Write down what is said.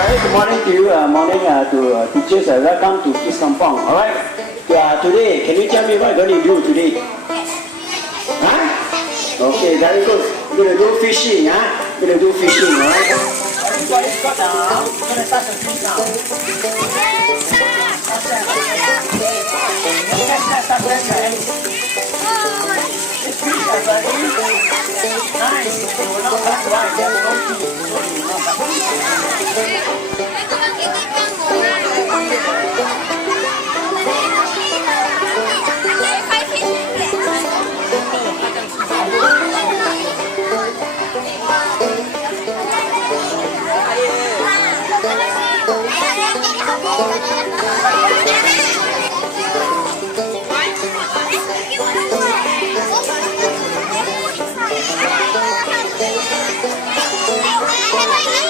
Very good morning to you. Morning to teachers. Welcome to Kids Kampong. All right. Today, can you tell me what you're going to do today? Huh? Okay, very good. We're going to do fishing. Huh? We're going to do fishing. All right. Everybody, got down. We're going to start the fish now. This fish are very nice. They will not cut right. They will not eat. So they will not cut. Bye.